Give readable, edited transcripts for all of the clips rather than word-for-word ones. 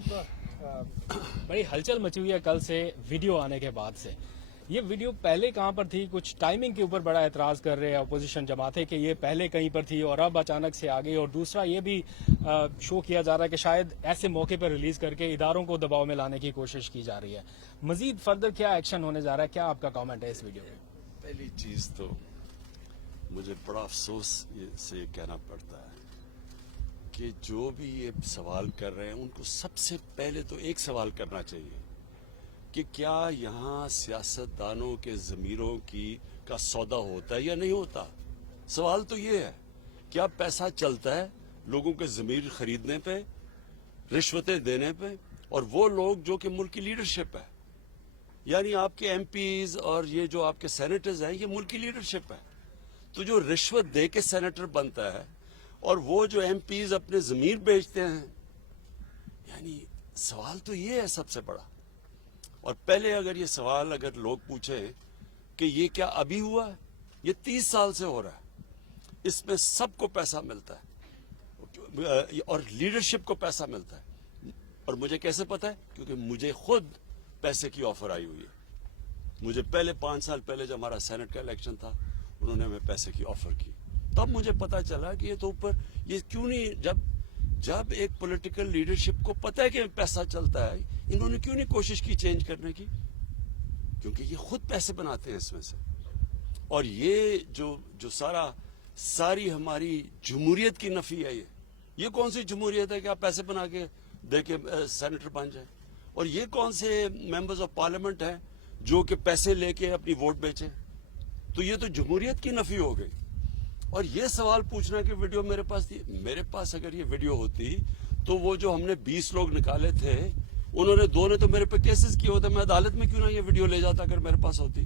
बड़ी हलचल मची हुई है कल से वीडियो आने के बाद से। ये वीडियो पहले कहाँ पर थी, कुछ टाइमिंग के ऊपर बड़ा एतराज कर रहे हैं अपोजिशन जमातें कि ये पहले कहीं पर थी और अब अचानक से आ गई। और दूसरा ये भी शो किया जा रहा है कि शायद ऐसे मौके पर रिलीज करके इदारों को दबाव में लाने की कोशिश की जा रही है। मजीद फर्दर क्या एक्शन होने जा रहा है, क्या आपका कमेंट है इस वीडियो पे? पहली चीज तो मुझे बड़ा अफसोस से कहना पड़ता है कि जो भी ये सवाल कर रहे हैं उनको सबसे पहले तो एक सवाल करना चाहिए कि क्या यहाँ सियासतदानों के ज़मीरों का सौदा होता है या नहीं होता। सवाल तो ये है, क्या पैसा चलता है लोगों के ज़मीर खरीदने पे, रिश्वतें देने पे, और वो लोग जो कि मुल्क की लीडरशिप है, यानी आपके एमपीज और ये जो आपके सेनेटर्स हैं, ये मुल्क की लीडरशिप है। तो जो रिश्वत दे के सेनेटर बनता है और वो जो एमपीज अपने ज़मीर बेचते हैं, यानी सवाल तो ये है सबसे बड़ा। और पहले अगर ये सवाल अगर लोग पूछें कि ये क्या अभी हुआ है, ये 30 साल से हो रहा है, इसमें सबको पैसा मिलता है और लीडरशिप को पैसा मिलता है। और मुझे कैसे पता है? क्योंकि मुझे खुद पैसे की ऑफर आई हुई है। मुझे पहले 5 साल पहले जब हमारा सेनेट का इलेक्शन था, उन्होंने हमें पैसे की ऑफर की, तब मुझे पता चला कि ये तो ऊपर ये क्यों नहीं, जब एक पॉलिटिकल लीडरशिप को पता है कि पैसा चलता है, इन्होंने क्यों नहीं कोशिश की चेंज करने की? क्योंकि ये खुद पैसे बनाते हैं इसमें से। और ये जो सारी हमारी जमहूरियत की नफी है, ये कौन सी जमहूरियत है कि आप पैसे बना के दे के सेनेटर बन जाए? और ये कौन से मेंबर्स ऑफ पार्लियामेंट हैं जो कि पैसे लेके अपनी वोट बेचे? तो ये तो जमहूरियत की नफी हो गई। और ये सवाल पूछना कि वीडियो मेरे पास थी, मेरे पास अगर ये वीडियो होती तो वो जो हमने 20 लोग निकाले थे, उन्होंने 2 ने तो मेरे पे केसेस किए होते, मैं अदालत में क्यों ना ये वीडियो ले जाता अगर मेरे पास होती।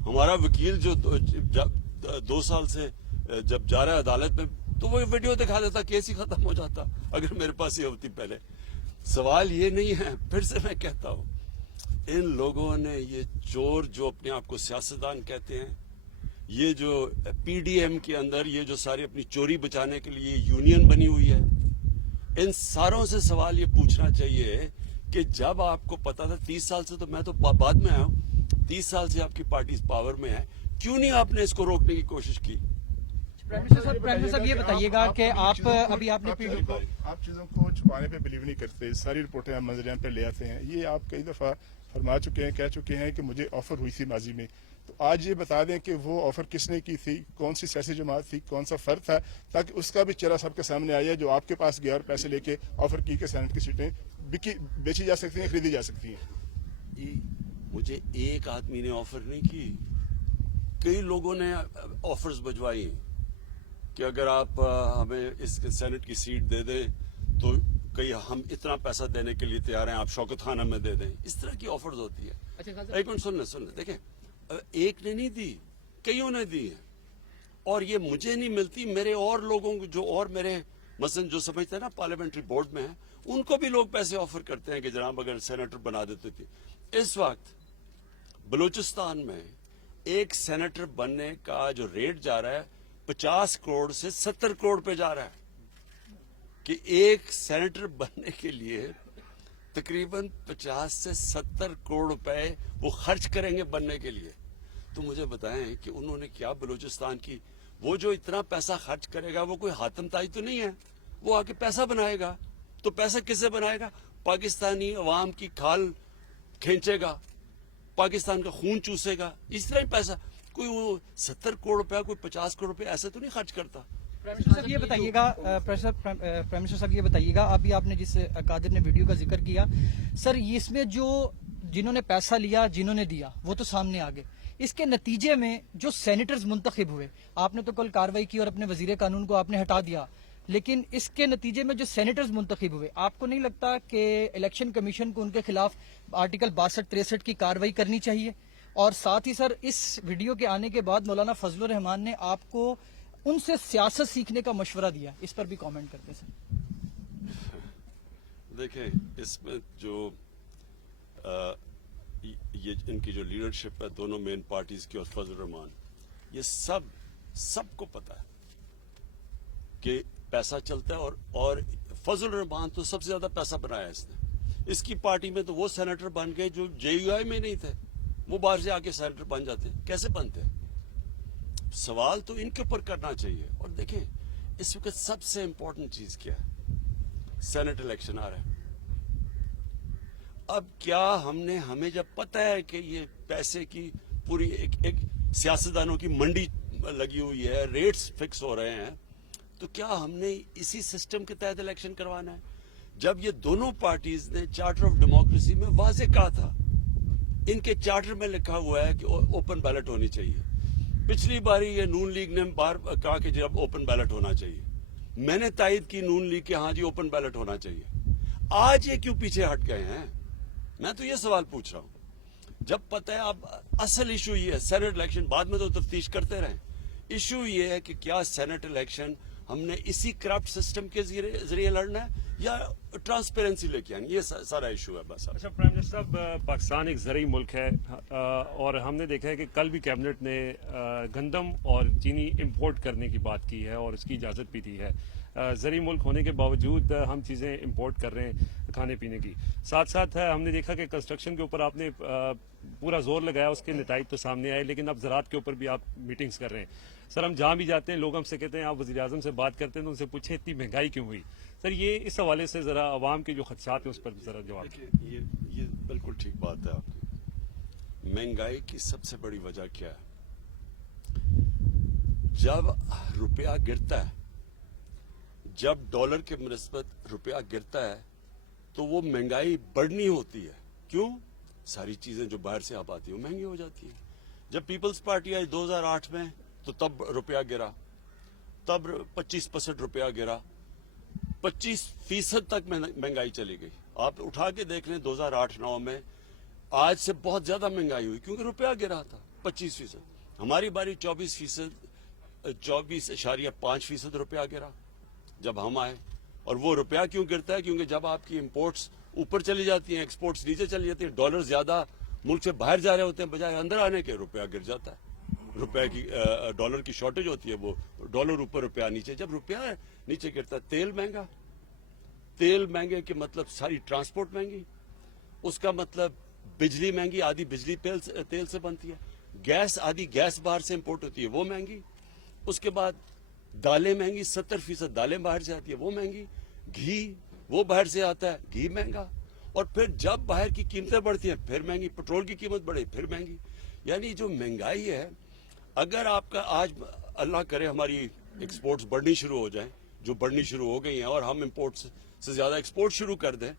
हमारा वकील जो 2 साल से जब जा रहा है अदालत में, तो वो वीडियो दिखा देता, केस ही खत्म हो जाता अगर मेरे पास ये होती पहले। सवाल ये नहीं है, फिर से मैं कहता हूं, इन लोगों ने ये चोर जो अपने आप को सियासतदान कहते हैं, ये जो पीडीएम के अंदर ये जो सारी अपनी चोरी बचाने के लिए यूनियन बनी हुई है, इन सारों से सवाल ये पूछना चाहिए कि जब आपको पता था 30 साल से, तो मैं तो बाद में आया हूं, 30 साल से आपकी पार्टी पावर में है, क्यों नहीं आपने इसको रोकने की कोशिश की? प्राइम मिनिस्टर साहब ये बताइएगा कि आप अभी आपने आप चीजों को छुपाने पे बिलीव नहीं करते, सारी रिपोर्टें आप मंजर पे ले आते हैं। ये आप कई दफा फरमा चुके हैं, कह चुके हैं कि मुझे ऑफर हुई थी माजी में, तो आज ये बता दें कि वो ऑफर किसने की थी, कौन सी सियासी जमात थी, कौन सा फर्द था, ताकि उसका भी चेहरा सबके सामने आया जो आपके पास गया और पैसे लेके ऑफर की कि सेनेट की सीटें बेची जा सकती हैं, खरीदी जा सकती हैं। मुझे एक आदमी ने ऑफर नहीं की, कई लोगों ने ऑफर्स भिजवाई कि अगर आप हमें इस सेनेट की सीट दे दें तो कहीं हम इतना पैसा देने के लिए तैयार हैं, आप शौकत खान हमें दे दें। इस तरह की ऑफर्स होती है। एक मिनट सुन ले देखें, एक ने नहीं दी, कईयों ने दी है। और ये मुझे नहीं मिलती, मेरे और लोगों को जो और मेरे मसलन जो समझते हैं ना पार्लियामेंट्री बोर्ड में है, उनको भी लोग पैसे ऑफर करते हैं कि जनाब अगर सेनेटर बना देते थे। इस वक्त बलूचिस्तान में एक सेनेटर बनने का जो रेट जा रहा है 50 करोड़ से 70 करोड़ पे जा रहा है, कि एक सेनेटर बनने के लिए तकरीबन 50 से 70 करोड़ रुपए वो खर्च करेंगे बनने के लिए। तो मुझे बताएं कि उन्होंने क्या बलूचिस्तान की, वो जो इतना पैसा खर्च करेगा वो कोई हातम ताई तो नहीं है, वो आके पैसा बनाएगा। तो पैसा किससे बनाएगा? पाकिस्तानी अवाम की खाल खींचेगा, पाकिस्तान का खून चूसेगा, इस तरह ही पैसा। कोई वो 70 करोड़ रुपया, कोई 50 करोड़ रुपया ऐसे तो नहीं खर्च करता। प्राइम मिनिस्टर साहब ये बताइएगा, प्राइम मिनिस्टर साहब ये बताइएगा, अभी आपने जिस कादिर ने वीडियो का जिक्र किया सर, इसमें जो जिन्होंने पैसा लिया, जिन्होंने दिया, वो तो सामने आ गए। इसके नतीजे में जो सेनेटर्स मुंतखब हुए, आपने तो कल कार्रवाई की और अपने वजीर कानून को आपने हटा दिया, लेकिन इसके नतीजे में जो सेनेटर्स मुंतखब हुए, आपको नहीं लगता कि इलेक्शन कमीशन को उनके खिलाफ आर्टिकल 62-63 की कार्रवाई करनी चाहिए? और साथ ही सर, इस वीडियो के आने के बाद मौलाना फजलुर रहमान ने आपको उनसे सियासत सीखने का मशवरा दिया, इस पर भी कमेंट करते सर। देखें, इसमें जो ये इनकी जो लीडरशिप है दोनों मेन पार्टीज की और फजलुर रहमान, ये सबको पता है कि पैसा चलता है। और फजल रहमान तो सबसे ज्यादा पैसा बनाया इसने, इसकी पार्टी में तो वो सेनेटर बन गए जो JUI में नहीं थे, वो बाहर से आके सेनेटर बन जाते। कैसे बनते? सवाल तो इनके ऊपर करना चाहिए। और देखें इस वक्त सबसे इंपॉर्टेंट चीज क्या है, सेनेट इलेक्शन आ रहा है। अब क्या हमें जब पता है कि ये पैसे की पूरी एक सियासतदानों की मंडी लगी हुई है, रेट्स फिक्स हो रहे हैं, तो क्या हमने इसी सिस्टम के तहत इलेक्शन करवाना है? जब ये दोनों पार्टीज ने चार्टर ऑफ डेमोक्रेसी में वाजे कहा था, इनके चार्टर में लिखा हुआ है कि ओपन बैलेट होनी चाहिए। पिछली बारी ये नून लीग ने बार कहा कि जब ओपन बैलेट होना चाहिए, मैंने तायद की नून लीग के हाँ जी ओपन बैलेट होना चाहिए। आज ये क्यों पीछे हट गए हैं? मैं तो ये सवाल पूछ रहा हूं। जब पता है अब असल इशू ये है सेनेट इलेक्शन, बाद में तो तफ्तीश करते रहें। इशू ये है कि क्या सेनेट इलेक्शन हमने इसी करप्ट सिस्टम के जरिए लड़ना है या ट्रांसपेरेंसी लेके आएंगे, ये सारा इशू है बस। अच्छा प्राइम मिनिस्टर साहब, पाकिस्तान एक ज़रूरी मुल्क है और हमने देखा है कि कल भी कैबिनेट ने गंदम और चीनी इंपोर्ट करने की बात की है और इसकी इजाज़त भी दी है। ज़रूरी मुल्क होने के बावजूद हम चीज़ें इंपोर्ट कर रहे हैं खाने पीने की। साथ साथ हमने देखा कि कंस्ट्रक्शन के ऊपर आपने पूरा जोर लगाया, उसके नताइज तो सामने आए, लेकिन अब ज़राअत के ऊपर भी आप मीटिंग्स कर रहे हैं। सर हम जहाँ भी जाते हैं लोग हमसे कहते हैं, आप वज़ीर-ए-आज़म से बात करते हैं तो उनसे पूछें इतनी महंगाई क्यों हुई? सर ये इस हवाले से ज़रा आवाम के जो खदशात हैं उस पर ज़रा जवाब। देखिए ये बिल्कुल ठीक बात है आपकी। महंगाई की सबसे बड़ी वजह क्या है? जब रुपया गिरता है, जब डॉलर के मुनिस्बत रुपया गिरता है, तो वो महंगाई बढ़नी होती है। क्यों? सारी चीजें जो बाहर से आप आती है वो महंगी हो जाती है। जब पीपल्स पार्टी आई 2008 में, तो तब रुपया गिरा, तब 25% रुपया गिरा, 25% तक महंगाई चली गई। आप उठा के देख लें 2008-9 में आज से बहुत ज्यादा महंगाई हुई क्योंकि रुपया गिरा था 25%। हमारी बारी 24.5% रुपया गिरा जब हम आए। और वो रुपया क्यों गिरता है? क्योंकि जब आपकी इंपोर्ट्स ऊपर चली जाती हैं, एक्सपोर्ट्स नीचे चली जाती हैं, डॉलर ज्यादा मुल्क से बाहर जा रहे होते हैं बजाय अंदर आने के, रुपया गिर जाता है। रुपए की डॉलर की शॉर्टेज होती है, वो डॉलर ऊपर रुपया नीचे। जब रुपया नीचे गिरता है, तेल महंगा, तेल महंगे के मतलब सारी ट्रांसपोर्ट महंगी, उसका मतलब बिजली महंगी, आधी बिजली तेल से बनती है, गैस आधी गैस बाहर से इंपोर्ट होती है वो महंगी, उसके बाद दालें महंगी, 70% दालें बाहर से आती है वो महंगी, घी वो बाहर से आता है घी महंगा, और फिर जब बाहर की कीमतें बढ़ती हैं फिर महंगी, पेट्रोल की कीमत बढ़े फिर महंगी। यानी जो महंगाई है, अगर आपका आज अल्लाह करे हमारी एक्सपोर्ट्स बढ़नी शुरू हो जाए, जो बढ़नी शुरू हो गई हैं, और हम इंपोर्ट्स से ज्यादा एक्सपोर्ट शुरू कर दें,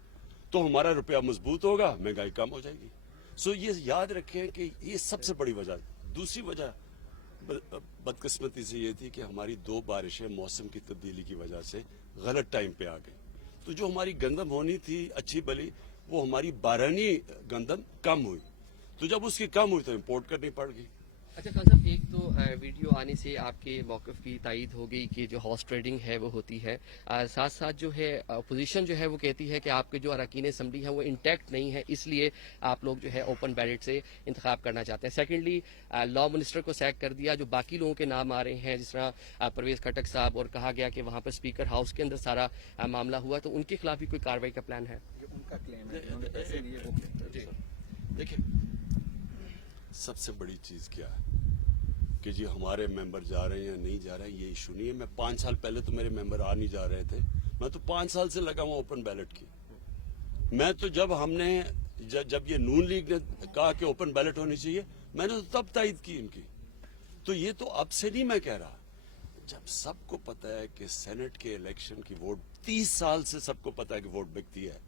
तो हमारा रुपया मजबूत होगा, महंगाई कम हो जाएगी। सो ये याद रखें कि ये सबसे बड़ी वजह। दूसरी वजह बदकिस्मती से ये थी कि हमारी 2 बारिशें मौसम की तब्दीली की वजह से गलत टाइम पे आ गई, तो जो हमारी गंदम होनी थी अच्छी भली, वो हमारी बारहनी गंदम कम हुई, तो जब उसकी कम हुई तो इम्पोर्ट करनी पड़ गई। अच्छा खान साहब, एक तो वीडियो आने से आपके मौक़िफ़ की तायीद हो गई कि जो हॉर्स ट्रेडिंग है वो होती है, साथ साथ जो है अपोजिशन जो है वो कहती है कि आपके जो अरकान असम्बली हैं वो इंटैक्ट नहीं है, इसलिए आप लोग जो है ओपन बैलेट से इंतखाब करना चाहते हैं। सेकेंडली, लॉ मिनिस्टर को सैक कर दिया, जो बाकी लोगों के नाम आ रहे हैं जिस तरह परवेज खटक साहब, और कहा गया कि वहाँ पर स्पीकर हाउस के अंदर सारा मामला हुआ, तो उनके खिलाफ भी कोई कार्रवाई का प्लान है? देखिए सबसे बड़ी चीज क्या है कि जी हमारे मेंबर जा रहे हैं या नहीं जा रहे हैं, ये इशू नहीं है। मैं 5 साल पहले तो मेरे मेंबर आ नहीं जा रहे थे, मैं तो 5 साल से लगा हुआ ओपन बैलेट की। मैं तो जब ये नून लीग ने कहा कि ओपन बैलेट होनी चाहिए, मैंने तो तब तायद की इनकी। तो ये तो अब से नहीं मैं कह रहा, जब सबको पता है कि सेनेट के इलेक्शन की वोट 30 साल से सबको पता है कि वोट बिकती है।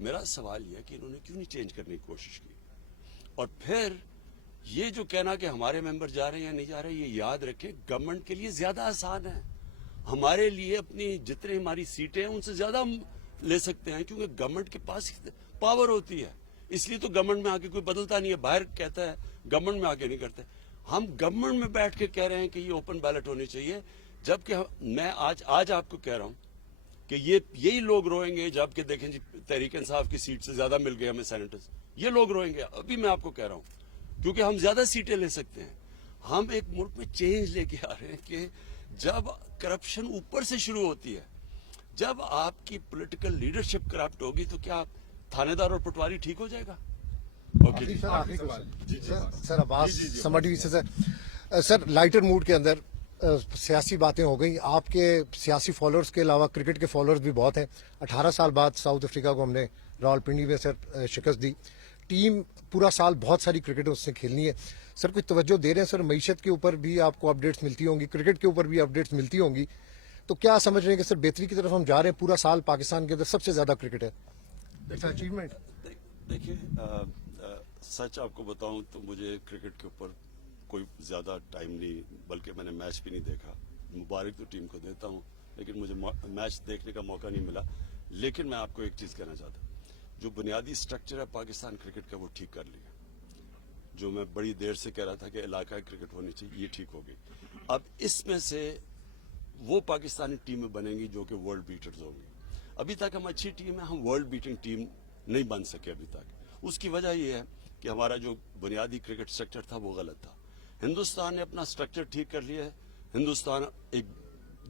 मेरा सवाल यह है कि इन्होंने क्यों नहीं चेंज करने की कोशिश की? और फिर ये जो कहना कि हमारे मेंबर जा रहे हैं या नहीं जा रहे हैं, ये याद रखें गवर्नमेंट के लिए ज्यादा आसान है। हमारे लिए अपनी जितनी हमारी सीटें हैं उनसे ज्यादा हम ले सकते हैं, क्योंकि गवर्नमेंट के पास पावर होती है। इसलिए तो गवर्नमेंट में आके कोई बदलता नहीं है, बाहर कहता है, गवर्नमेंट में आके नहीं करते। हम गवर्नमेंट में बैठ के कह रहे हैं कि ये ओपन बैलेट होनी चाहिए, जबकि मैं आज आपको कह रहा हूं कि यही लोग रोएंगे जबकि देखें जी तहरीक इंसाफ की सीट से ज्यादा मिल गए हमें सेनेटर्स, ये लोग रोएंगे। अभी मैं आपको कह रहा हूं क्योंकि हम ज्यादा सीटें ले सकते हैं। हम एक मुल्क में चेंज लेके आ रहे हैं कि जब करप्शन ऊपर से शुरू होती है, जब आपकी पॉलिटिकल लीडरशिप करप्ट होगी तो क्या थानेदार और पटवारी ठीक हो जाएगा? ओके जी। आखिरी question sir Abbas summer TV से सर लाइटर मूड के अंदर सियासी बातें हो गई। आपके सियासी फॉलोअर्स के अलावा क्रिकेट के फॉलोअर्स भी बहुत हैं। 18 साल बाद साउथ अफ्रीका को हमने रावलपिंडी में सर शिकस्त दी। टीम पूरा साल बहुत सारी क्रिकेट उससे खेलनी है। सर कुछ तवज्जो दे रहे हैं सर? मईशत के ऊपर भी आपको अपडेट्स मिलती होंगी, क्रिकेट के ऊपर भी अपडेट्स मिलती होंगी, तो क्या समझ रहे हैं कि सर बेहतरी की तरफ हम जा रहे हैं? पूरा साल पाकिस्तान के अंदर सबसे ज्यादा क्रिकेट है, इट्स अचीवमेंट। देखिए सच आपको बताऊं तो मुझे क्रिकेट के ऊपर कोई ज्यादा टाइम नहीं, बल्कि मैंने मैच भी नहीं देखा। मुबारक तो टीम को देता हूं, लेकिन मुझे मैच देखने का मौका नहीं मिला। लेकिन मैं आपको एक चीज कहना चाहता हूं, जो बुनियादी स्ट्रक्चर है पाकिस्तान क्रिकेट का वो ठीक कर लिया। जो मैं बड़ी देर से कह रहा था कि इलाकाई क्रिकेट होनी चाहिए, ये ठीक हो गई। अब इसमें से वो पाकिस्तानी टीमें बनेंगी जो कि वर्ल्ड बीटर्स होंगी। अभी तक हम अच्छी टीम है, हम वर्ल्ड बीटिंग टीम नहीं बन सके अभी तक। उसकी वजह यह है कि हमारा जो बुनियादी क्रिकेट स्ट्रक्चर था वो गलत था। हिंदुस्तान ने अपना स्ट्रक्चर ठीक कर लिया है। हिंदुस्तान एक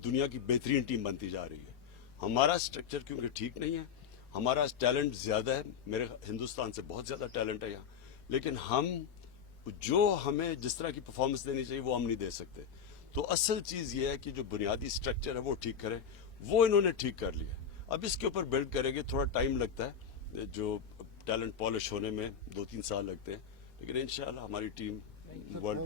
दुनिया की बेहतरीन टीम बनती जा रही है। हमारा स्ट्रक्चर क्योंकि ठीक नहीं है, हमारा टैलेंट ज्यादा है, मेरे हिंदुस्तान से बहुत ज्यादा टैलेंट है यहाँ, लेकिन हम जो हमें जिस तरह की परफॉर्मेंस देनी चाहिए वो हम नहीं दे सकते। तो असल चीज ये है कि जो बुनियादी स्ट्रक्चर है वो ठीक करें, वो इन्होंने ठीक कर लिया। अब इसके ऊपर बिल्ड करेंगे, थोड़ा टाइम लगता है, जो टैलेंट पॉलिश होने में 2-3 साल लगते हैं, लेकिन इंशाल्लाह हमारी टीम वर्ल्ड